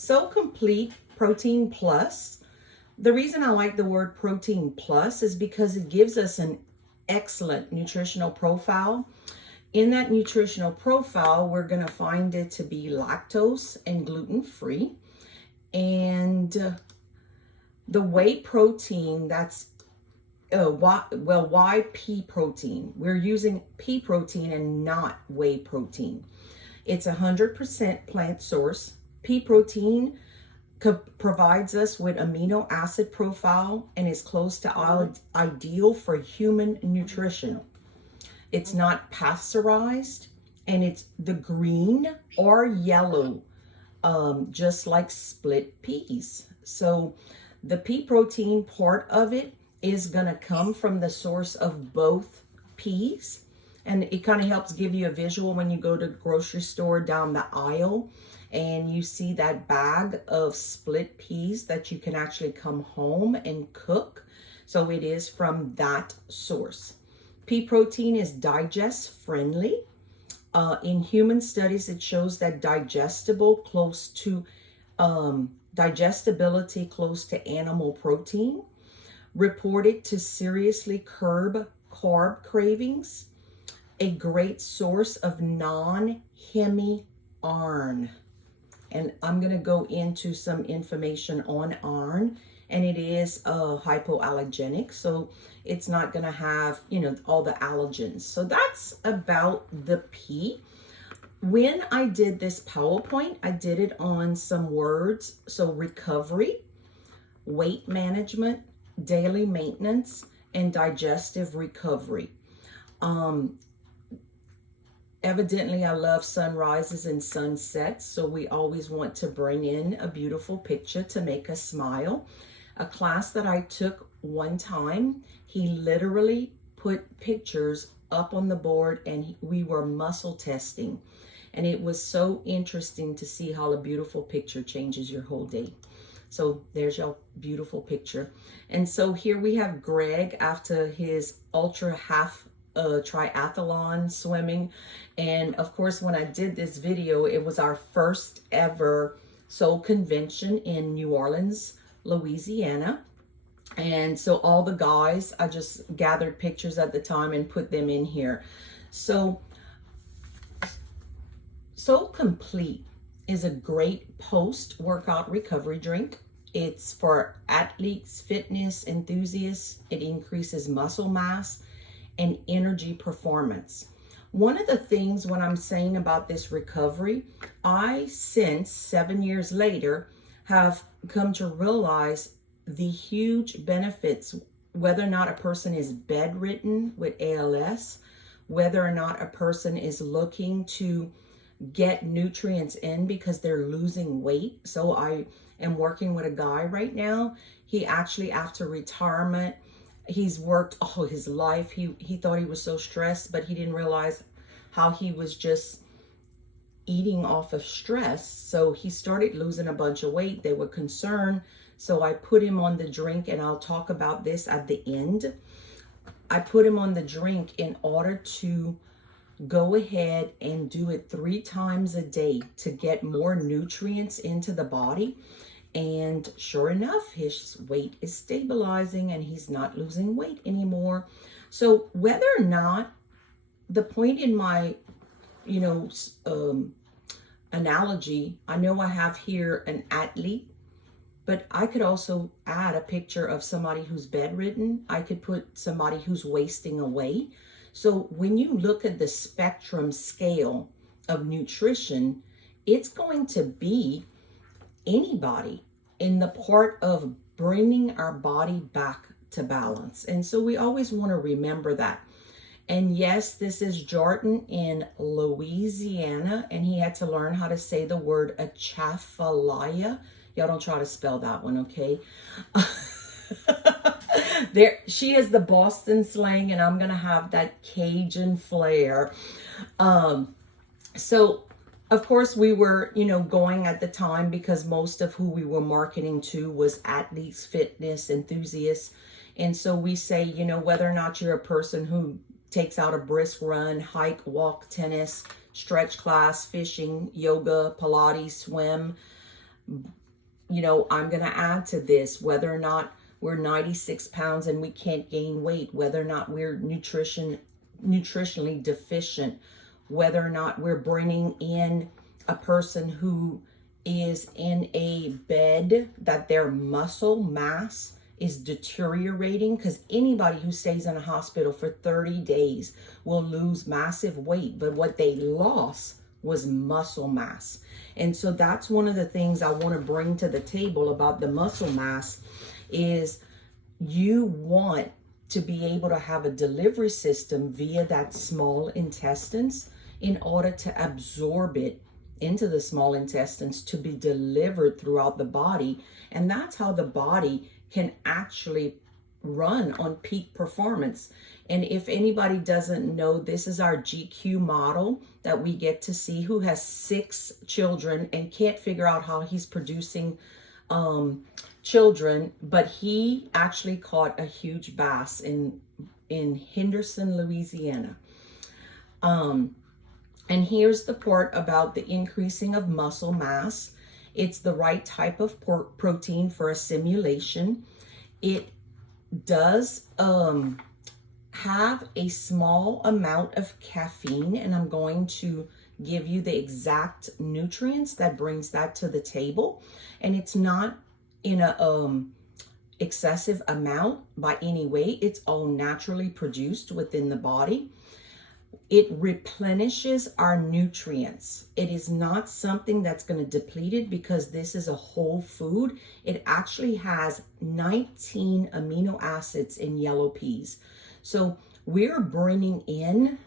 So Complete Protein Plus. The reason I like the word Protein Plus is because it gives us an excellent nutritional profile. In that nutritional profile, we're going to find it to be lactose and gluten-free. And the whey protein, that's why pea protein? We're using pea protein and not whey protein. It's 100% plant source. Pea protein provides us with amino acid profile and is close to ideal for human nutrition. It's not pasteurized, and it's the green or yellow, just like split peas. So the pea protein part of it is going to come from the source of both peas. And it kind of helps give you a visual when you go to the grocery store down the aisle and you see that bag of split peas that you can actually come home and cook. So it is from that source. Pea protein is digest friendly. In human studies, it shows that digestibility close to animal protein, reported to seriously curb carb cravings, a great source of non-heme iron. And I'm going to go into some information on iron, and it is hypoallergenic, so it's not going to have, all the allergens. So that's about the pea. When I did this PowerPoint, I did it on some words. So recovery, weight management, daily maintenance, and digestive recovery. Evidently, I love sunrises and sunsets, so we always want to bring in a beautiful picture to make us smile. A class that I took one time, he literally put pictures up on the board and we were muscle testing. And it was so interesting to see how a beautiful picture changes your whole day. So there's your beautiful picture. And so here we have Greg after his ultra half triathlon swimming. And of course, when I did this video, it was our first ever soul convention in New Orleans, Louisiana. And so all the guys, I just gathered pictures at the time and put them in here. So Soul Complete is a great post-workout recovery drink. It's for athletes, fitness enthusiasts. It increases muscle mass and energy performance. One of the things when I'm saying about this recovery, I since 7 years later have come to realize the huge benefits, whether or not a person is bedridden with ALS, whether or not a person is looking to get nutrients in because they're losing weight. So I am working with a guy right now. He actually, after retirement, he's worked all his life. He thought he was so stressed, but he didn't realize how he was just eating off of stress. So he started losing a bunch of weight. They were concerned. So I put him on the drink, and I'll talk about this at the end. I put him on the drink in order to go ahead and do it 3 times a day to get more nutrients into the body. And sure enough, his weight is stabilizing and he's not losing weight anymore. So whether or not, the point in my, analogy, I know I have here an athlete, but I could also add a picture of somebody who's bedridden. I could put somebody who's wasting away. So when you look at the spectrum scale of nutrition, it's going to be anybody in the part of bringing our body back to balance. And so we always want to remember that. And yes, this is Jordan in Louisiana, and he had to learn how to say the word Atchafalaya. Y'all don't try to spell that one, okay? She is the Boston slang, and I'm going to have that Cajun flair. So of course, we were, going at the time because most of who we were marketing to was athletes, fitness enthusiasts. And so we say, whether or not you're a person who takes out a brisk run, hike, walk, tennis, stretch class, fishing, yoga, Pilates, swim, You know, I'm going to add to this, whether or not we're 96 pounds and we can't gain weight, whether or not we're nutritionally deficient, whether or not we're bringing in a person who is in a bed that their muscle mass is deteriorating, because anybody who stays in a hospital for 30 days will lose massive weight, but what they lost was muscle mass. And so that's one of the things I want to bring to the table about the muscle mass is you want to be able to have a delivery system via that small intestines in order to absorb it into the small intestines to be delivered throughout the body. And that's how the body can actually run on peak performance. And if anybody doesn't know, this is our GQ model that we get to see, who has 6 children and can't figure out how he's producing children, but he actually caught a huge bass in Henderson, Louisiana. And here's the part about the increasing of muscle mass. It's the right type of protein for a simulation. It does have a small amount of caffeine, and I'm going to give you the exact nutrients that brings that to the table. And it's not in a excessive amount by any way. It's all naturally produced within the body. It replenishes our nutrients. It is not something that's going to deplete it, because this is a whole food. It actually has 19 amino acids in yellow peas. So we're bringing in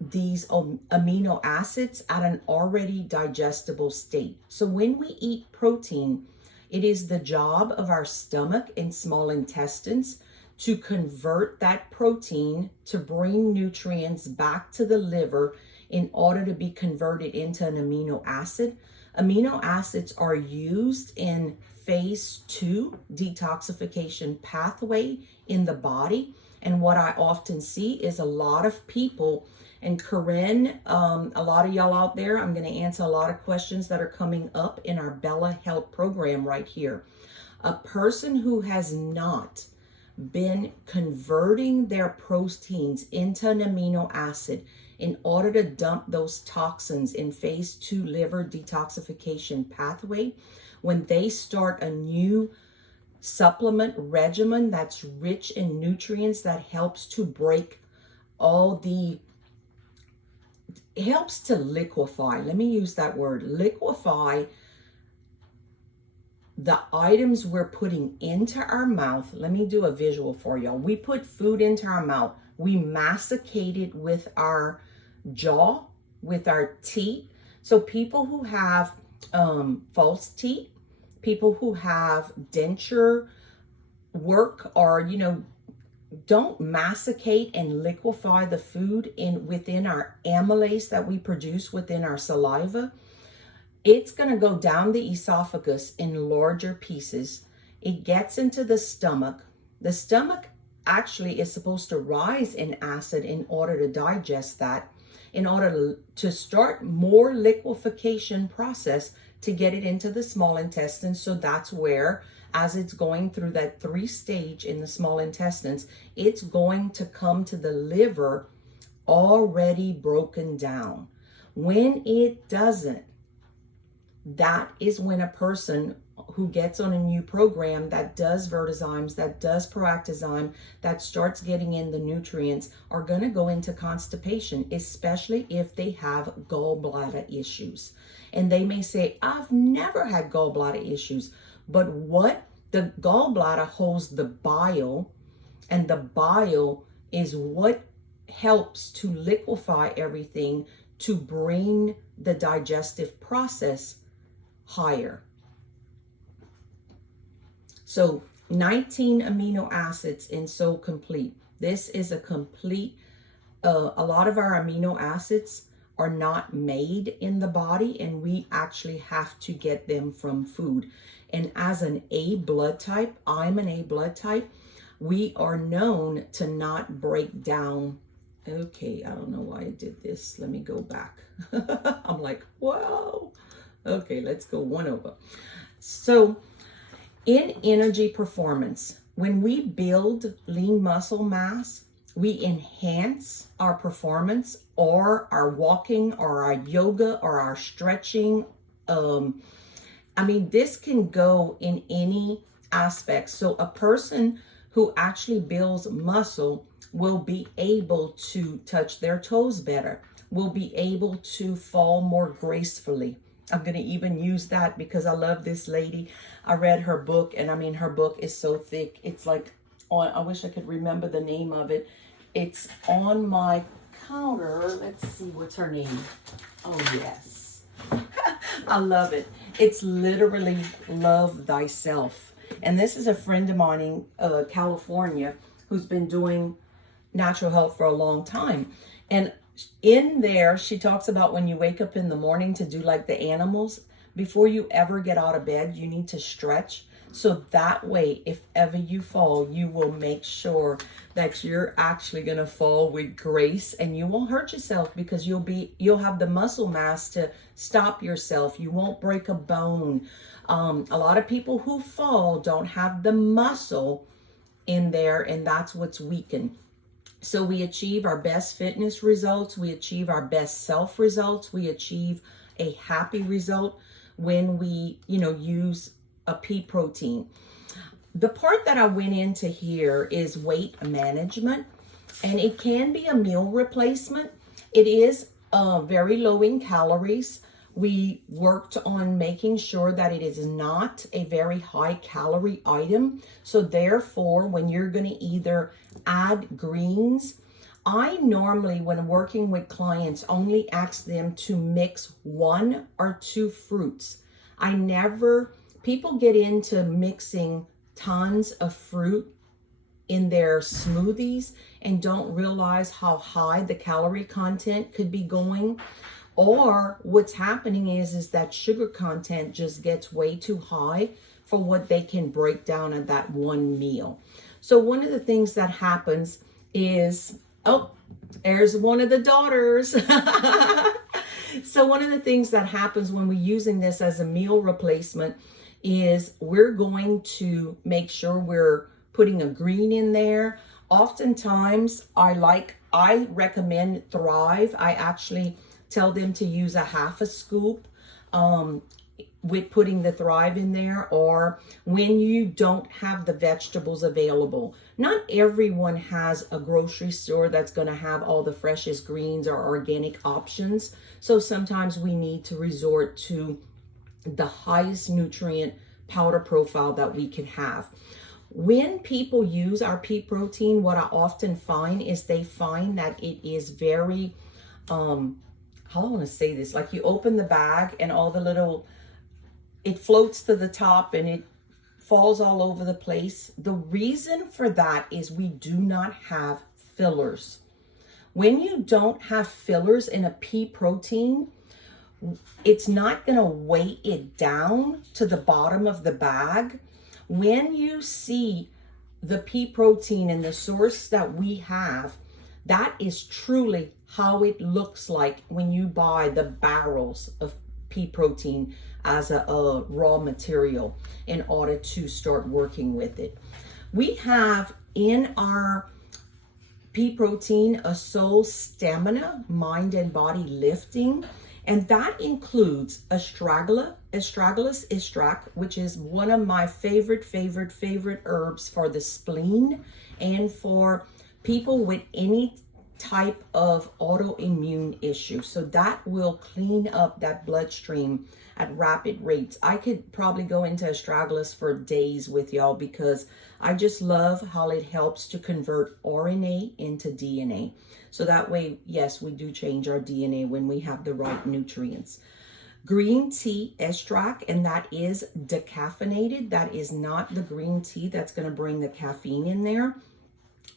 these amino acids at an already digestible state. So when we eat protein, it is the job of our stomach and small intestines to convert that protein to bring nutrients back to the liver in order to be converted into an amino acid. Amino acids are used in phase 2 detoxification pathway in the body. And what I often see is a lot of people, and Corinne, a lot of y'all out there, I'm going to answer a lot of questions that are coming up in our Bella Health program right here. A person who has not been converting their proteins into an amino acid in order to dump those toxins in phase 2 liver detoxification pathway, when they start a new supplement regimen that's rich in nutrients that helps to break all the, helps to liquefy, let me use that word, liquefy the items we're putting into our mouth. Let me do a visual for y'all. We put food into our mouth. We masticate it with our jaw, with our teeth. So people who have false teeth, people who have denture work, or, you know, don't masticate and liquefy the food within our amylase that we produce within our saliva, it's going to go down the esophagus in larger pieces. It gets into the stomach. The stomach actually is supposed to rise in acid in order to digest that, in order to start more liquefaction process to get it into the small intestine. So that's where, as it's going through that 3-stage in the small intestines, it's going to come to the liver already broken down. When it doesn't, that is when a person who gets on a new program that does Vertizymes, that does Proactizyme, that starts getting in the nutrients, are going to go into constipation, especially if they have gallbladder issues. And they may say, I've never had gallbladder issues. But what the gallbladder holds the bile, and the bile is what helps to liquefy everything to bring the digestive process higher. So 19 amino acids in So Complete. This is a complete, a lot of our amino acids are not made in the body, and we actually have to get them from food. And as an A blood type, I'm an A blood type, we are known to not break down. Okay, I don't know why I did this. Let me go back. I'm like, whoa. Okay, let's go one over. So in energy performance, when we build lean muscle mass, we enhance our performance, or our walking or our yoga or our stretching. This can go in any aspect. So a person who actually builds muscle will be able to touch their toes better, will be able to fall more gracefully. I'm going to even use that because I love this lady. I read her book, and her book is so thick. It's like I wish I could remember the name of it. It's on my counter. Let's see, what's her name? Oh, yes. I love it. It's literally Love Thyself. And this is a friend of mine in California who's been doing natural health for a long time. And in there, she talks about when you wake up in the morning to do like the animals, before you ever get out of bed, you need to stretch. So that way, if ever you fall, you will make sure that you're actually going to fall with grace, and you won't hurt yourself because you'll have the muscle mass to stop yourself. You won't break a bone. A lot of people who fall don't have the muscle in there, and that's what's weakened. So we achieve our best fitness results. We achieve our best self results. We achieve a happy result when we, use a pea protein. The part that I went into here is weight management, and it can be a meal replacement. It is very low in calories. We worked on making sure that it is not a very high calorie item. So therefore, when you're going to either add greens, I normally, when working with clients, only ask them to mix 1 or 2 fruits. People get into mixing tons of fruit in their smoothies and don't realize how high the calorie content could be going. Or what's happening is that sugar content just gets way too high for what they can break down at that one meal. So one of the things that happens is, there's one of the daughters. So one of the things that happens when we're using this as a meal replacement is we're going to make sure we're putting a green in there. Oftentimes, I recommend Thrive. I actually tell them to use a half a scoop with putting the Thrive in there, or when you don't have the vegetables available. Not everyone has a grocery store that's going to have all the freshest greens or organic options. So sometimes we need to resort to the highest nutrient powder profile that we can have. When people use our pea protein, what I often find is they find that it is very, how do I want to say this? Like you open the bag and all the little, it floats to the top and it falls all over the place. The reason for that is we do not have fillers. When you don't have fillers in a pea protein, it's not going to weigh it down to the bottom of the bag. When you see the pea protein and the source that we have, that is truly how it looks like when you buy the barrels of pea protein as a raw material in order to start working with it. We have in our pea protein a soul stamina, mind and body lifting, and that includes astragalus istrac, which is one of my favorite herbs for the spleen and for people with any type of autoimmune issue. So that will clean up that bloodstream at rapid rates. I could probably go into astragalus for days with y'all because I just love how it helps to convert RNA into DNA. So that way, yes, we do change our DNA when we have the right nutrients. Green tea extract, and that is decaffeinated. That is not the green tea that's going to bring the caffeine in there.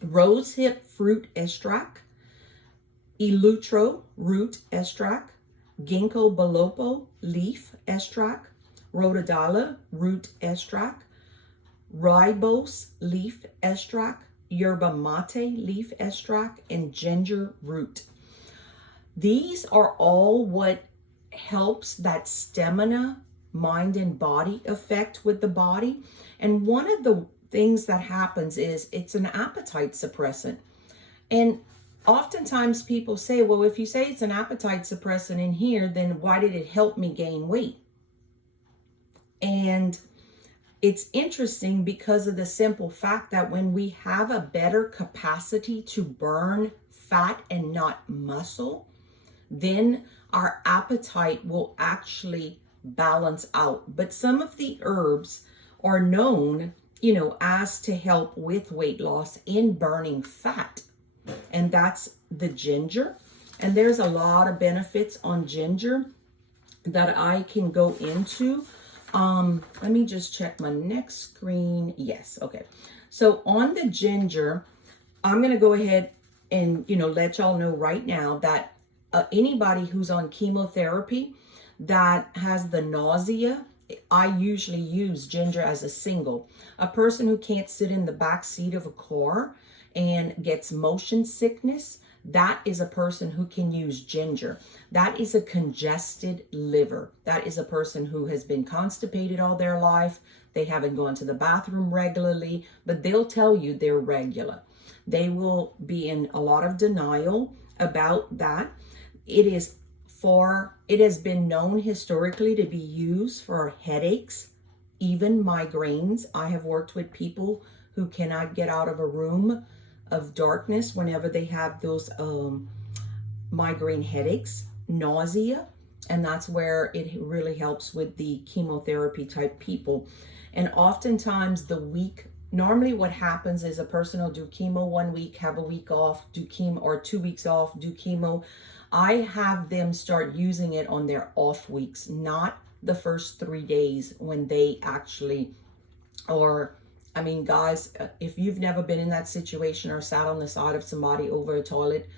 Rosehip fruit extract, eleuthero root extract, ginkgo biloba leaf extract, rhododendron root extract, ribose leaf extract, yerba mate leaf extract, and ginger root. These are all what helps that stamina, mind and body effect with the body. And one of the things that happens is it's an appetite suppressant. And oftentimes people say, well, if you say it's an appetite suppressant in here, then why did it help me gain weight? And it's interesting because of the simple fact that when we have a better capacity to burn fat and not muscle, then our appetite will actually balance out. But some of the herbs are known, as to help with weight loss in burning fat. And that's the ginger. And there's a lot of benefits on ginger that I can go into. Let me just check my next screen. Yes, okay. So on the ginger, I'm going to go ahead and, let y'all know right now that anybody who's on chemotherapy that has the nausea, I usually use ginger as a single. A person who can't sit in the back seat of a car and gets motion sickness, that is a person who can use ginger. That is a congested liver. That is a person who has been constipated all their life. They haven't gone to the bathroom regularly, but they'll tell you they're regular. They will be in a lot of denial about that. It has been known historically to be used for headaches, even migraines. I have worked with people who cannot get out of a room of darkness whenever they have those migraine headaches, nausea, and that's where it really helps with the chemotherapy type people. And oftentimes normally what happens is a person will do chemo 1 week, have a week off, do chemo, or 2 weeks off, do chemo. I have them start using it on their off weeks, not the first 3 days when they actually are. I mean, guys, if you've never been in that situation or sat on the side of somebody over a toilet,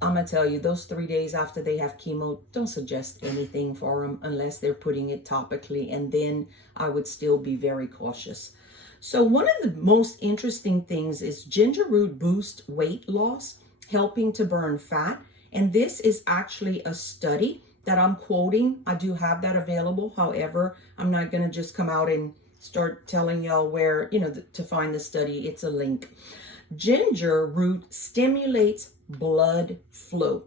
I'm going to tell you, those 3 days after they have chemo, don't suggest anything for them unless they're putting it topically. And then I would still be very cautious. So one of the most interesting things is ginger root boost weight loss, helping to burn fat. And this is actually a study that I'm quoting. I do have that available. However, I'm not going to just come out and start telling y'all where, to find the study. It's a link. Ginger root stimulates blood flow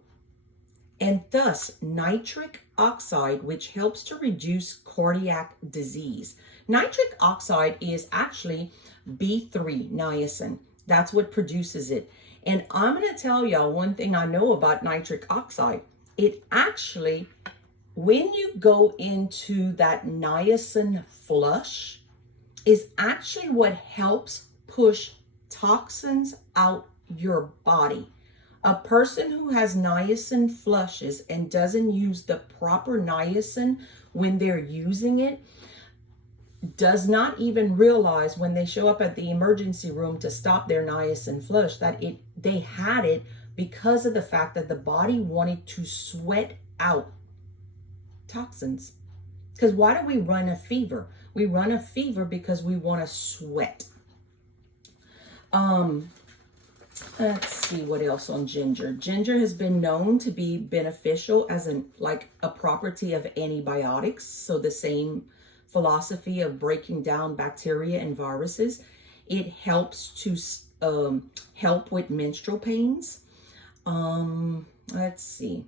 and thus nitric oxide, which helps to reduce cardiac disease. Nitric oxide is actually B3 niacin. That's what produces it. And I'm going to tell y'all one thing I know about nitric oxide. It actually, when you go into that niacin flush, is actually what helps push toxins out your body. A person who has niacin flushes and doesn't use the proper niacin when they're using it does not even realize when they show up at the emergency room to stop their niacin flush that they had it because of the fact that the body wanted to sweat out toxins. Because why do we run a fever? We run a fever because we want to sweat. Let's see what else on ginger. Ginger has been known to be beneficial as a property of antibiotics. So the same philosophy of breaking down bacteria and viruses. It helps to help with menstrual pains. Let's see.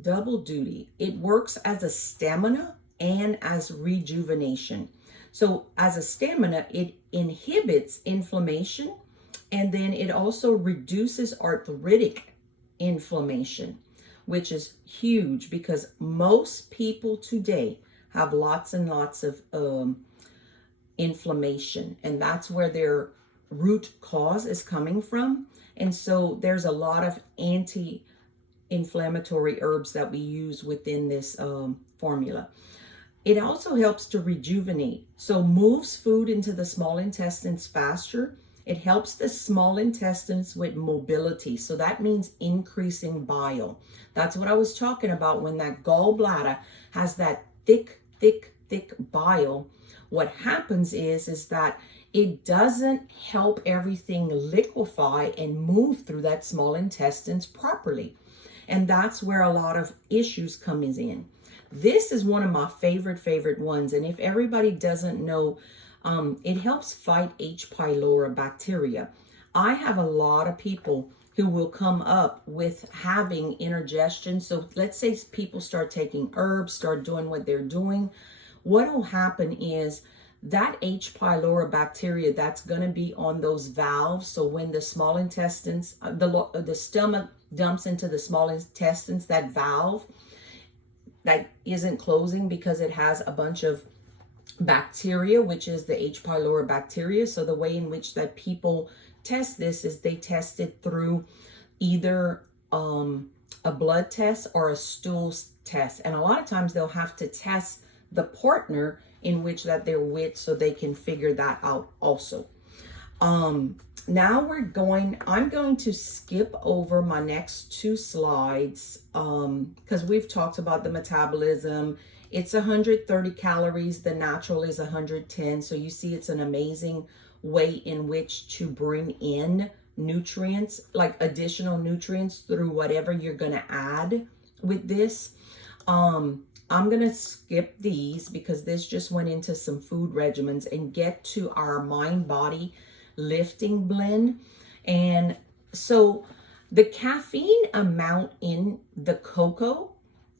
Double duty. It works as a stamina and as rejuvenation. So as a stamina, it inhibits inflammation, and then it also reduces arthritic inflammation, which is huge because most people today have lots and lots of inflammation, and that's where their root cause is coming from. And so there's a lot of anti-inflammatory herbs that we use within this formula. It also helps to rejuvenate, so moves food into the small intestines faster. It helps the small intestines with mobility, so that means increasing bile. That's what I was talking about when that gallbladder has that thick bile. What happens is that it doesn't help everything liquefy and move through that small intestines properly. And that's where a lot of issues come in. This is one of my favorite ones. And if everybody doesn't know, it helps fight H. pylori bacteria. I have a lot of people who will come up with having indigestion. So let's say people start taking herbs, start doing what they're doing. What will happen is that H. pylori bacteria that's going to be on those valves. So when the small intestines, the stomach dumps into the small intestines, that valve that isn't closing because it has a bunch of bacteria, which is the H. pylori bacteria. So the way in which that people test this is they test it through either a blood test or a stool test. And a lot of times they'll have to test the partner in which that they're with so they can figure that out also. Now I'm going to skip over my next two slides because we've talked about the metabolism. It's 130 calories. The natural is 110. So you see it's an amazing way in which to bring in nutrients, like additional nutrients through whatever you're going to add with this. I'm going to skip these because this just went into some food regimens and get to our mind-body lifting blend. And so the caffeine amount in the cocoa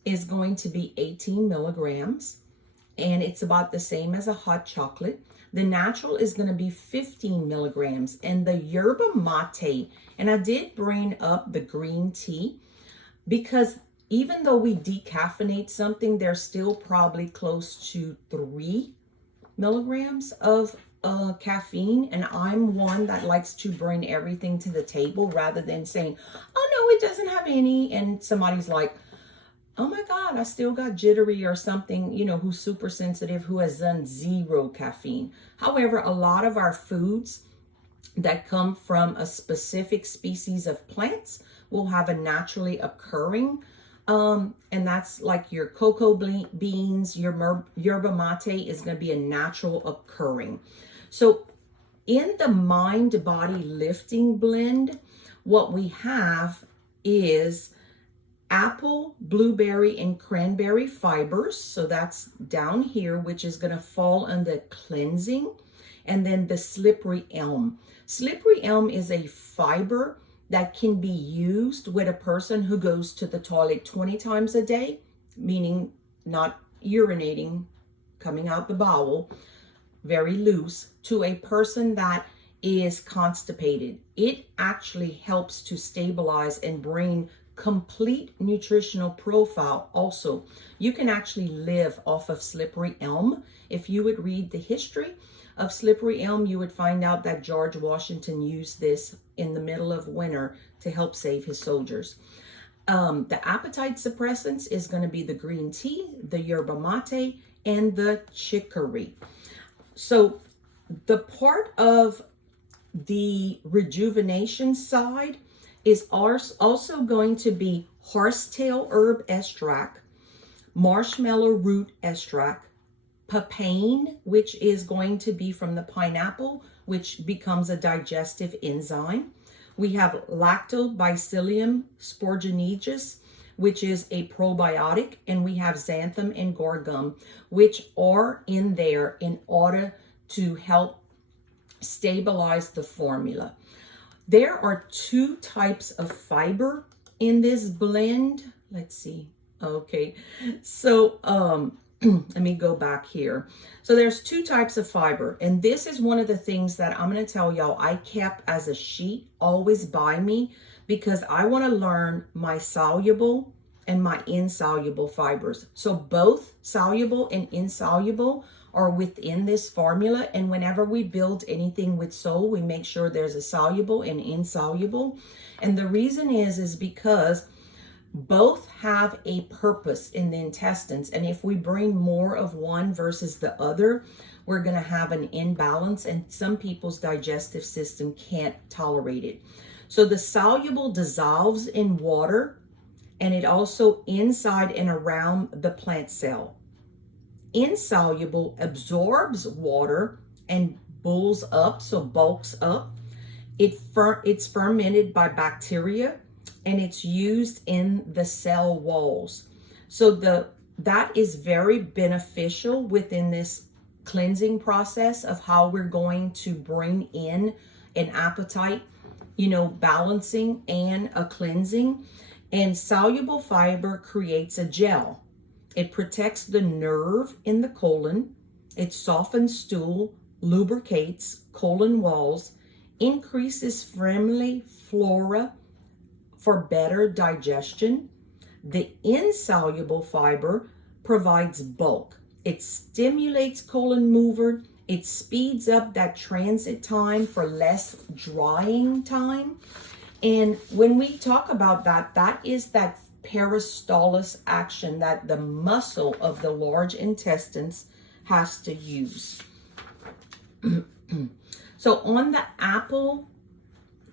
is going to be 18 milligrams, and it's about the same as a hot chocolate. The natural is going to be 15 milligrams, and the yerba mate, and I did bring up the green tea because even though we decaffeinate something, there's still probably close to 3 milligrams of caffeine. And I'm one that likes to bring everything to the table rather than saying, oh no, it doesn't have any. And somebody's like, oh my God, I still got jittery or something, you know, who's super sensitive, who has done 0 caffeine. However, a lot of our foods that come from a specific species of plants will have a naturally occurring, and that's like your cocoa beans, your yerba mate is going to be a natural occurring. So in the mind body lifting blend, what we have is apple, blueberry, and cranberry fibers. So that's down here, which is going to fall under cleansing. And then the slippery elm. Slippery elm is a fiber that can be used with a person who goes to the toilet 20 times a day, meaning not urinating, coming out the bowel, very loose, to a person that is constipated. It actually helps to stabilize and bring complete nutritional profile. Also, you can actually live off of slippery elm. If you would read the history of slippery elm, you would find out that George Washington used this in the middle of winter to help save his soldiers. The appetite suppressants is going to be the green tea, the yerba mate, and the chicory. So the part of the rejuvenation side is also going to be horsetail herb extract, marshmallow root extract, papain, which is going to be from the pineapple, which becomes a digestive enzyme. We have Lactobacillium sporginaceus, which is a probiotic, and we have xanthan and gorgum, which are in there in order to help stabilize the formula. There are 2 types of fiber in this blend. Let's see. Okay, so let me go back here. So there's 2 types of fiber, and this is one of the things that I'm going to tell y'all I kept as a sheet always by me because I want to learn my soluble and my insoluble fibers. So both soluble and insoluble are within this formula, and whenever we build anything with Solle, we make sure there's a soluble and insoluble. And the reason is because both have a purpose in the intestines, and if we bring more of one versus the other, we're going to have an imbalance, and some people's digestive system can't tolerate it. So the soluble dissolves in water, and it also inside and around the plant cell. Insoluble absorbs water and bulks up. It's fermented by bacteria, and it's used in the cell walls. So that is very beneficial within this cleansing process of how we're going to bring in an appetite, balancing and a cleansing. And soluble fiber creates a gel. It protects the nerve in the colon. It softens stool, lubricates colon walls, increases friendly flora for better digestion. The insoluble fiber provides bulk. It stimulates colon mover. It speeds up that transit time for less drying time. And when we talk about that, that is that peristalsis action that the muscle of the large intestines has to use. So on the apple,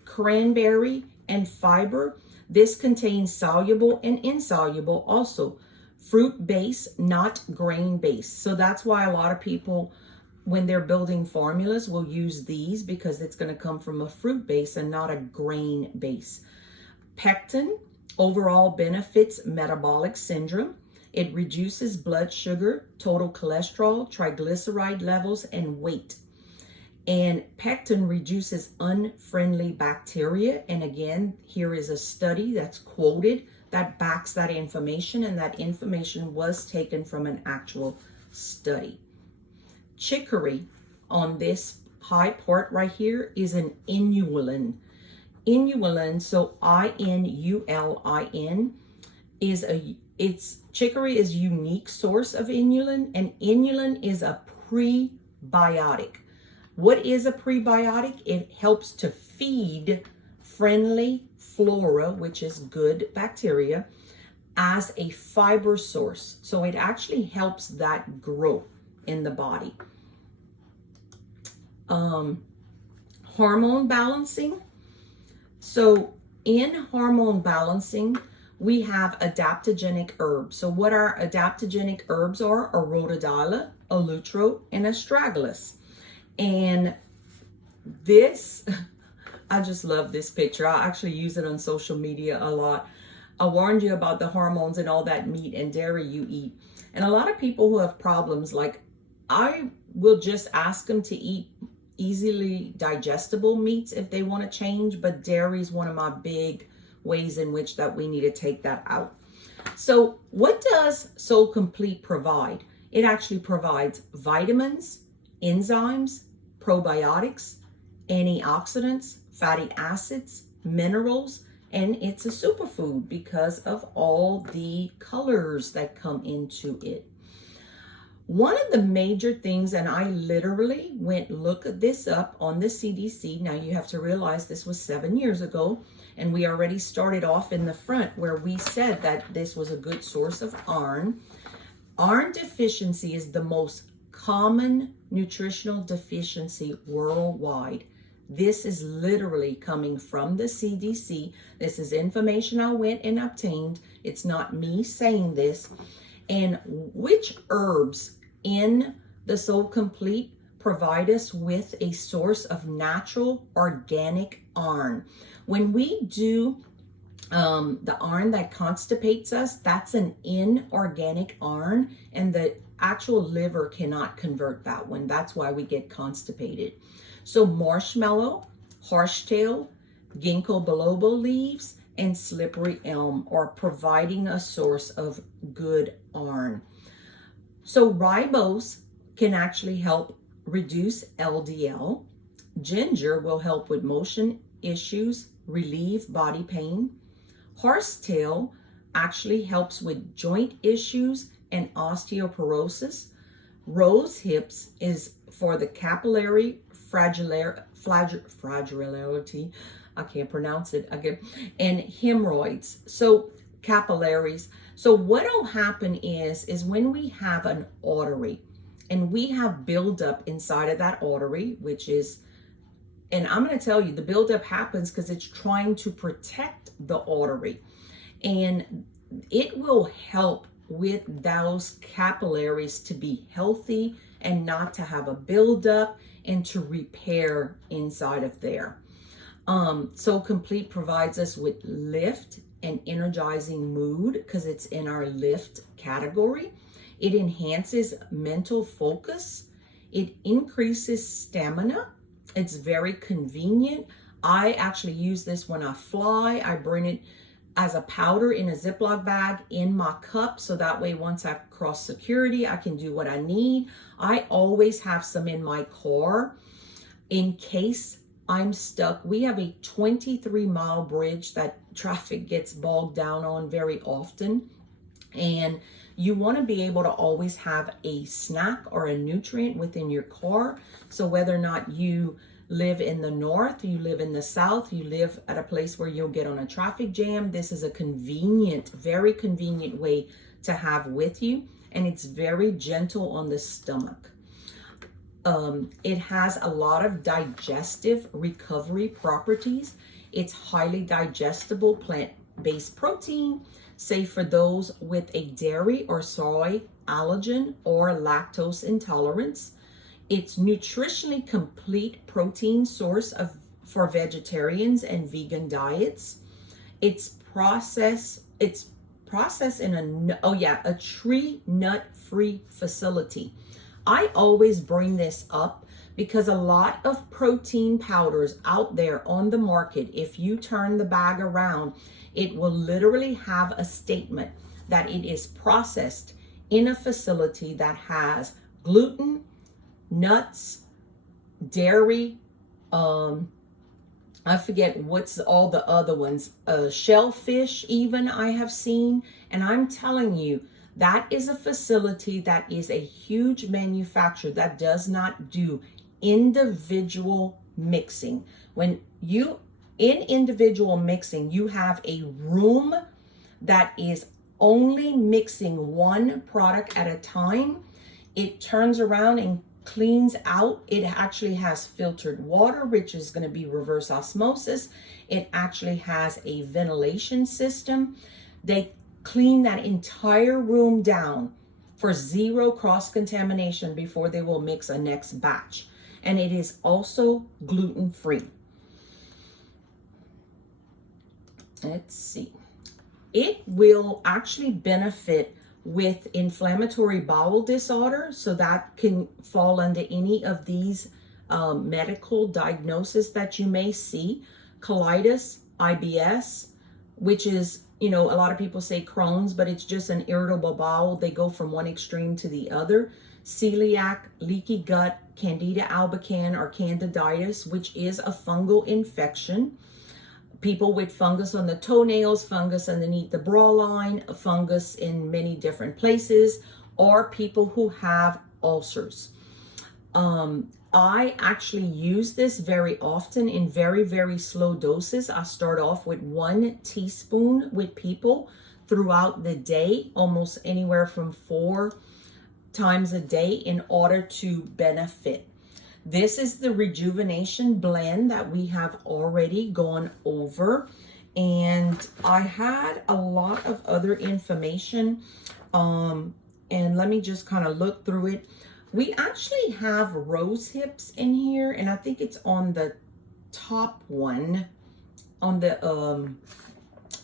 cranberry, and fiber, this contains soluble and insoluble also. Fruit base, not grain base. So that's why a lot of people, when they're building formulas, will use these because it's going to come from a fruit base and not a grain base. Pectin overall benefits metabolic syndrome. It reduces blood sugar, total cholesterol, triglyceride levels, and weight. And pectin reduces unfriendly bacteria. And again, here is a study that's quoted that backs that information, and that information was taken from an actual study. Chicory on this high part right here is an inulin. Inulin, so INULIN, chicory is unique source of inulin, and inulin is a prebiotic. What is a prebiotic? It helps to feed friendly flora, which is good bacteria, as a fiber source. So it actually helps that grow in the body. Hormone balancing. So in hormone balancing, we have adaptogenic herbs. So what our adaptogenic herbs are rhodiola, eleuthero, and astragalus. And this, I just love this picture. I actually use it on social media a lot. I warned you about the hormones and all that meat and dairy you eat. And a lot of people who have problems, like I will just ask them to eat easily digestible meats if they want to change, but dairy is one of my big ways in which that we need to take that out. So what does Soul Complete provide? It actually provides vitamins, enzymes, probiotics, antioxidants, fatty acids, minerals, and it's a superfood because of all the colors that come into it. One of the major things, and I literally went look this up on the CDC. Now you have to realize this was 7 years ago, and we already started off in the front where we said that this was a good source of iron. Iron deficiency is the most common nutritional deficiency worldwide. This is literally coming from the CDC. This is information I went and obtained. It's not me saying this. And which herbs in the Soul Complete provide us with a source of natural organic iron? When we do the iron that constipates us, that's an inorganic iron, and the actual liver cannot convert that one. That's why we get constipated. So marshmallow, horsetail, ginkgo biloba leaves, and slippery elm are providing a source of good iron. So ribose can actually help reduce LDL. Ginger will help with motion issues, relieve body pain. Horsetail actually helps with joint issues and osteoporosis. Rose hips is for the capillary fragility, I can't pronounce it again, and hemorrhoids. So capillaries. So what will happen is when we have an artery and we have buildup inside of that artery, which is, and I'm going to tell you, the buildup happens because it's trying to protect the artery, and it will help with those capillaries to be healthy and not to have a buildup and to repair inside of there. So Complete provides us with lift and energizing mood because it's in our lift category. It enhances mental focus. It increases stamina. It's very convenient. I actually use this when I fly. I bring it as a powder in a Ziploc bag in my cup, so that way once I cross security, I can do what I need. I always have some in my car in case I'm stuck. We have a 23-mile bridge that traffic gets bogged down on very often, and you want to be able to always have a snack or a nutrient within your car. So whether or not you live in the north, you live in the south, you live at a place where you'll get on a traffic jam, this is a convenient, very convenient way to have with you, and it's very gentle on the stomach. It has a lot of digestive recovery properties. It's highly digestible plant-based protein, safe for those with a dairy or soy allergen or lactose intolerance. It's nutritionally complete protein source for vegetarians and vegan diets. It's processed in a tree nut free facility. I always bring this up because a lot of protein powders out there on the market, if you turn the bag around, it will literally have a statement that it is processed in a facility that has gluten, nuts, dairy, I forget what's all the other ones, shellfish even I have seen. And I'm telling you, that is a facility that is a huge manufacturer that does not do individual mixing. When you in individual mixing, you have a room that is only mixing one product at a time. It turns around and cleans out. It actually has filtered water, which is going to be reverse osmosis. It actually has a ventilation system. They clean that entire room down for zero cross-contamination before they will mix a next batch. And it is also gluten-free. Let's see. It will actually benefit with inflammatory bowel disorder, so that can fall under any of these medical diagnoses that you may see. Colitis, IBS, which is, a lot of people say Crohn's, but it's just an irritable bowel. They go from one extreme to the other. Celiac, leaky gut, Candida albicans, or candidiasis, which is a fungal infection. People with fungus on the toenails, fungus underneath the bra line, fungus in many different places, or people who have ulcers. I actually use this very often in very, very slow doses. I start off with 1 teaspoon with people throughout the day, almost anywhere from 4 times a day in order to benefit. This is the Rejuvenation Blend that we have already gone over. And I had a lot of other information. And let me just kind of look through it. We actually have rose hips in here. And I think it's on the top one. On the,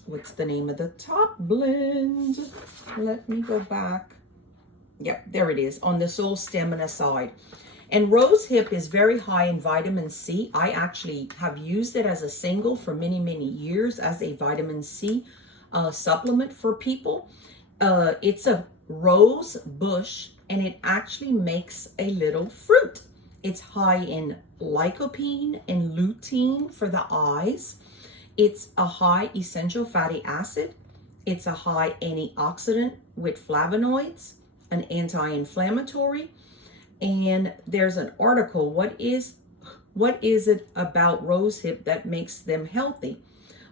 what's the name of the top blend? Let me go back. Yep, there it is. On the Soul Stamina side. And rose hip is very high in vitamin C. I actually have used it as a single for many, many years as a vitamin C supplement for people. It's a rose bush, and it actually makes a little fruit. It's high in lycopene and lutein for the eyes. It's a high essential fatty acid. It's a high antioxidant with flavonoids, an anti-inflammatory. And there's an article, what is it about rosehip that makes them healthy?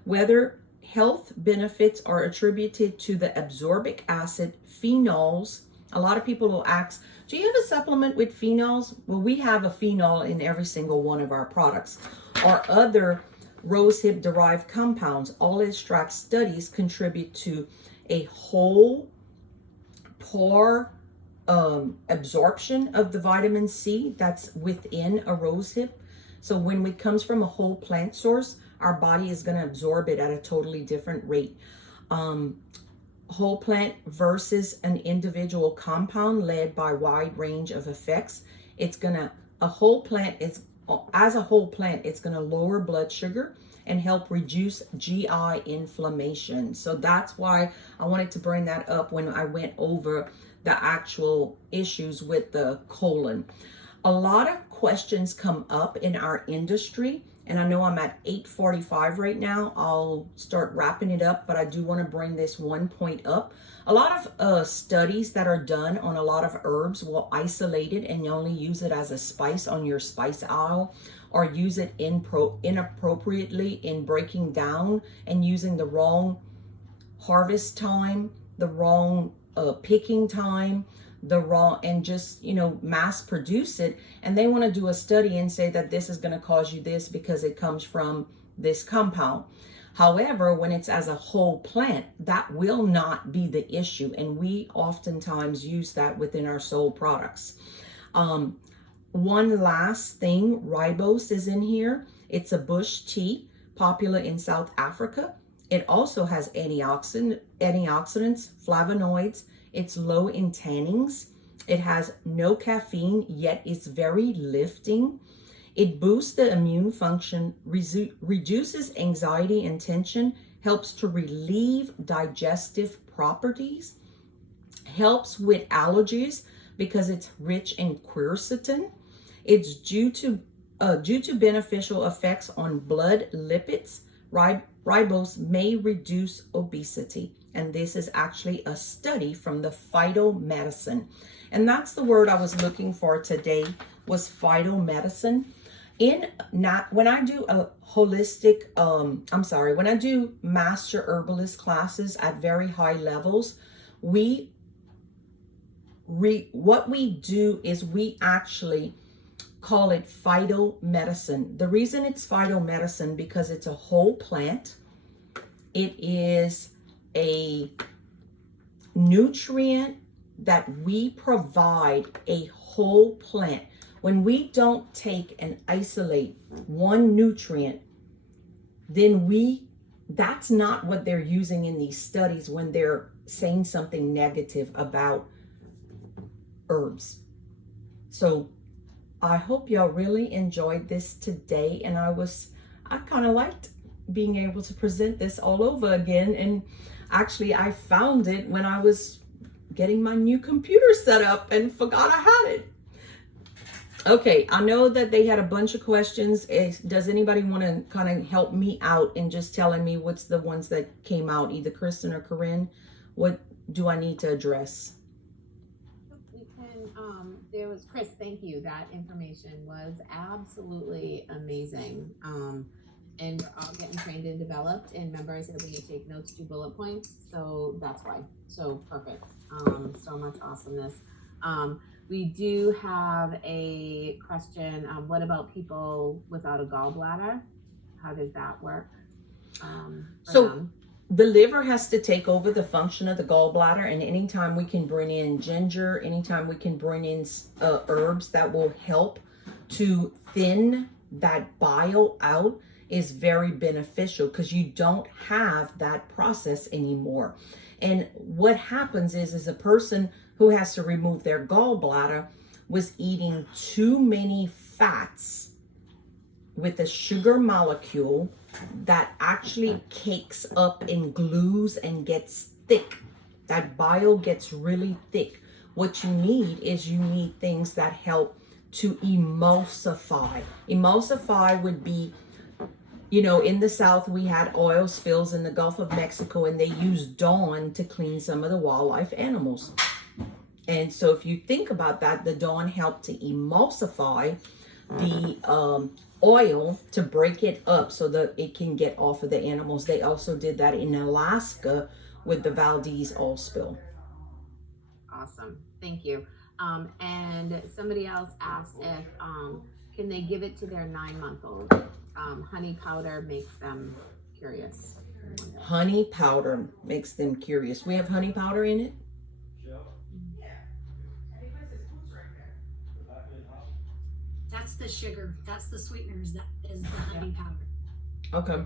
Whether health benefits are attributed to the absorbic acid phenols. A lot of people will ask, do you have a supplement with phenols? Well, we have a phenol in every single one of our products. Or other rosehip derived compounds. All extract studies contribute to a whole pore absorption of the vitamin C that's within a rosehip. So when it comes from a whole plant source, our body is going to absorb it at a totally different rate. Whole plant versus an individual compound led by wide range of effects. It's gonna, a whole plant is, as a whole plant, it's gonna lower blood sugar and help reduce GI inflammation. So that's why I wanted to bring that up when I went over the actual issues with the colon. A lot of questions come up in our industry, and I know I'm at 8:45 right now. I'll start wrapping it up, but I do want to bring this one point up. A lot of studies that are done on a lot of herbs will isolate it and only use it as a spice on your spice aisle, or use it inappropriately in breaking down and using the wrong harvest time, the wrong picking time, the raw, and just, you know, mass produce it. And they want to do a study and say that this is going to cause you this because it comes from this compound. However, when it's as a whole plant, that will not be the issue. And we oftentimes use that within our soul products. One last thing, Ribose is in here. It's a bush tea, popular in South Africa. It also has antioxidants, flavonoids. It's low in tannins. It has no caffeine, yet it's very lifting. It boosts the immune function, reduces anxiety and tension, helps to relieve digestive properties, helps with allergies because it's rich in quercetin. It's due to beneficial effects on blood lipids. Ribose may reduce obesity. And this is actually a study from the phytomedicine. And that's the word I was looking for today, was phytomedicine. When I do a holistic, when I do master herbalist classes at very high levels, what we do is we actually call it phytomedicine. The reason it's phytomedicine because it's a whole plant. It is a nutrient that we provide a whole plant. When we don't take and isolate one nutrient, then that's not what they're using in these studies when they're saying something negative about herbs. So I hope y'all really enjoyed this today, and I kind of liked being able to present this all over again. And actually I found it when I was getting my new computer set up and forgot I had it. Okay, I know that they had a bunch of questions. Does anybody want to kind of help me out in just telling me what's the ones that came out, either Kristen or Corinne? What do I need to address? We can, there was, Chris, thank you. That information was absolutely amazing. And we're all getting trained and developed. And remember, I said when you take notes, do bullet points. So that's why. So perfect. So much awesomeness. We do have a question. What about people without a gallbladder? How does that work? The liver has to take over the function of the gallbladder, and anytime we can bring in ginger, anytime we can bring in herbs that will help to thin that bile out, is very beneficial because you don't have that process anymore. And what happens is a person who has to remove their gallbladder was eating too many fats with a sugar molecule that actually cakes up and glues and gets thick. That bile gets really thick. What you need is you need things that help to emulsify. Emulsify would be, you know, in the South, we had oil spills in the Gulf of Mexico, and they used Dawn to clean some of the wildlife animals. And so if you think about that, the Dawn helped to emulsify the oil to break it up so that it can get off of the animals. They also did that in Alaska with the Valdez oil spill. Awesome. Thank you. And somebody else asked if, can they give it to their 9-month-old? Honey powder makes them curious. Honey powder makes them curious. We have honey powder in it? That's the sugar. That's the sweeteners. That is the honey powder. Okay.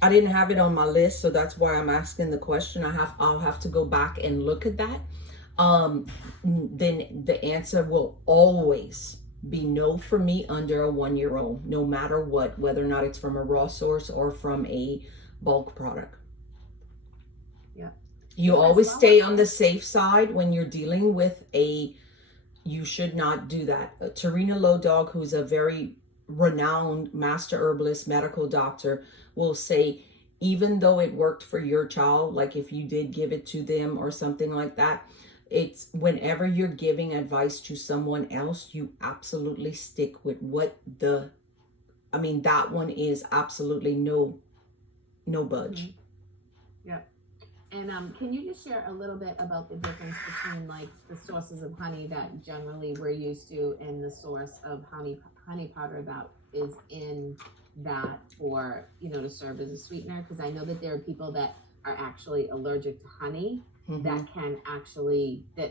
I didn't have it on my list, so that's why I'm asking the question. I'll have to go back and look at that. Then the answer will always be no for me under a 1-year-old, no matter what, whether or not it's from a raw source or from a bulk product. Yeah. You always stay on the safe side when you're dealing with you should not do that. Tarina Low Dog, who's a very renowned master herbalist, medical doctor, will say, even though it worked for your child, like if you did give it to them or something like that, it's whenever you're giving advice to someone else, you absolutely stick with what that one is absolutely no budge. Mm-hmm. Yeah. And can you just share a little bit about the difference between like the sources of honey that generally we're used to and the source of honey powder that is in that for, to serve as a sweetener? Because I know that there are people that are actually allergic to honey that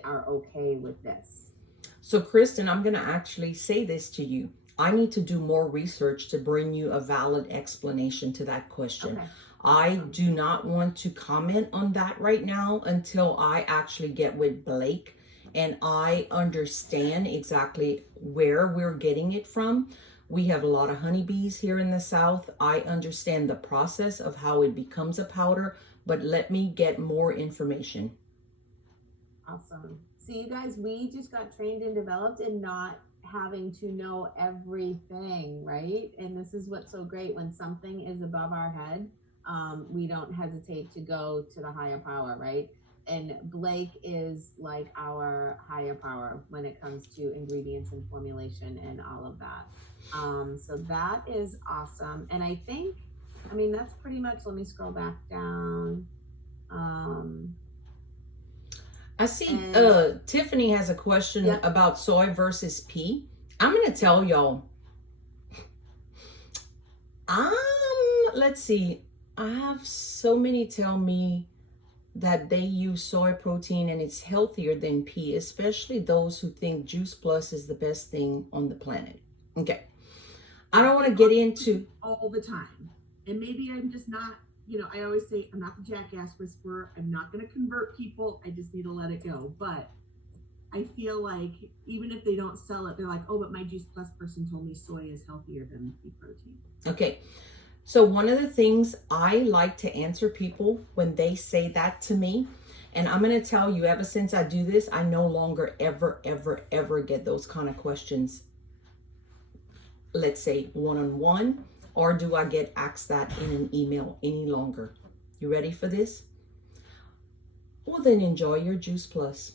are okay with this. So Kristen, I'm going to actually say this to you. I need to do more research to bring you a valid explanation to that question. Okay. I do not want to comment on that right now until I actually get with Blake and I understand exactly where we're getting it from. We have a lot of honeybees here in the South. I understand the process of how it becomes a powder, but let me get more information. Awesome. See, you guys, we just got trained and developed in not having to know everything, right? And this is what's so great. When something is above our head, we don't hesitate to go to the higher power, right? And Blake is like our higher power when it comes to ingredients and formulation and all of that. So that is awesome. And I think, that's pretty much, let me scroll back down. I see Tiffany has a question about soy versus pea. I'm going to tell y'all. Let's see. I have so many tell me that they use soy protein and it's healthier than pea, especially those who think Juice Plus is the best thing on the planet. Okay. I don't want to get into all the time. And maybe I'm just not, I always say I'm not the jackass whisperer. I'm not going to convert people. I just need to let it go. But I feel like even if they don't sell it, they're like, oh, but my Juice Plus person told me soy is healthier than pea protein. Okay. So one of the things I like to answer people when they say that to me, and I'm going to tell you, ever since I do this, I no longer ever get those kind of questions, let's say one-on-one, or do I get asked that in an email any longer? You ready for this? Well, then enjoy your Juice Plus.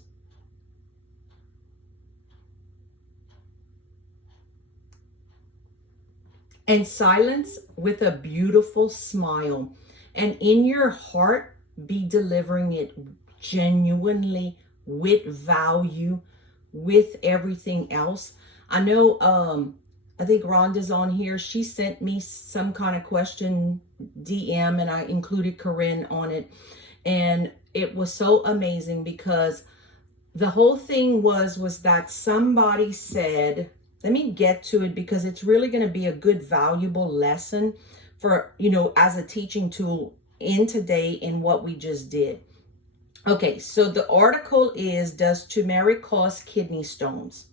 And silence with a beautiful smile. And in your heart, be delivering it genuinely with value, with everything else. I know, I think Rhonda's on here. She sent me some kind of question DM and I included Corinne on it. And it was so amazing because the whole thing was that somebody said, let me get to it because it's really going to be a good, valuable lesson for, as a teaching tool in today in what we just did. Okay, so the article is, does turmeric cause kidney stones?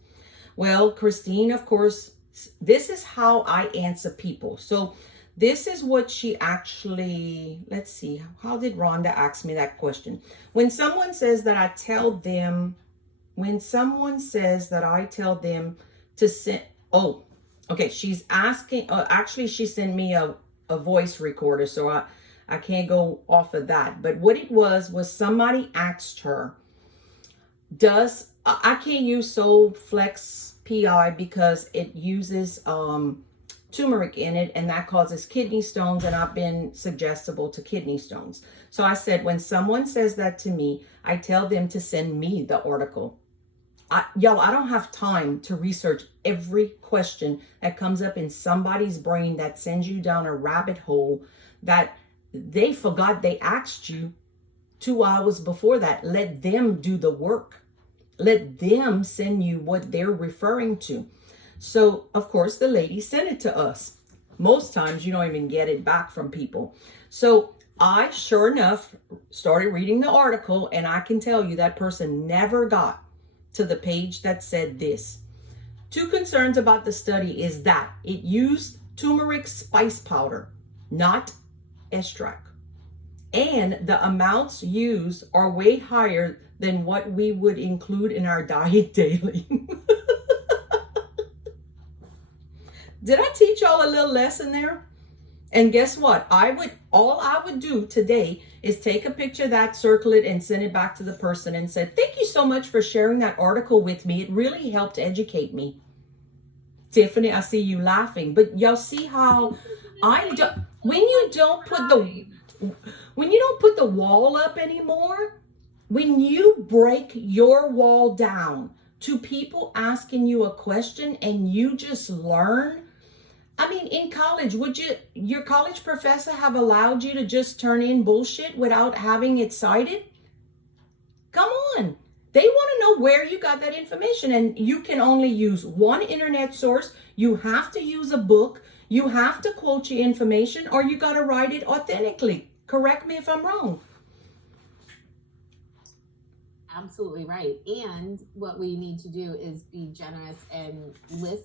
Well, Christine, of course, this is how I answer people. So this is what she actually, let's see, how did Rhonda ask me that question? When someone says that I tell them to send, she's asking, actually she sent me a voice recorder, so I can't go off of that. But what it was somebody asked her, I can't use Soul Flex PI because it uses turmeric in it and that causes kidney stones, and I've been suggestible to kidney stones. So I said, when someone says that to me, I tell them to send me the article. Y'all, I don't have time to research every question that comes up in somebody's brain that sends you down a rabbit hole that they forgot they asked you 2 hours before that. Let them do the work. Let them send you what they're referring to. So, of course, the lady sent it to us. most times you don't even get it back from people. So I, sure enough, started reading the article, and I can tell you that person never got to the page that said this. 2 concerns about the study is that it used turmeric spice powder, not extract. And the amounts used are way higher than what we would include in our diet daily. Did I teach y'all a little lesson there? And guess what? All I would do today is take a picture of that, circle it, and send it back to the person and say, thank you so much for sharing that article with me. It really helped educate me. Tiffany, I see you laughing, but y'all see how when you don't put the wall up anymore, when you break your wall down to people asking you a question and you just learn. I mean, in college, your college professor have allowed you to just turn in bullshit without having it cited? Come on. They want to know where you got that information, and you can only use one internet source. You have to use a book. You have to quote your information, or you got to write it authentically. Correct me if I'm wrong. Absolutely right. And what we need to do is be generous and list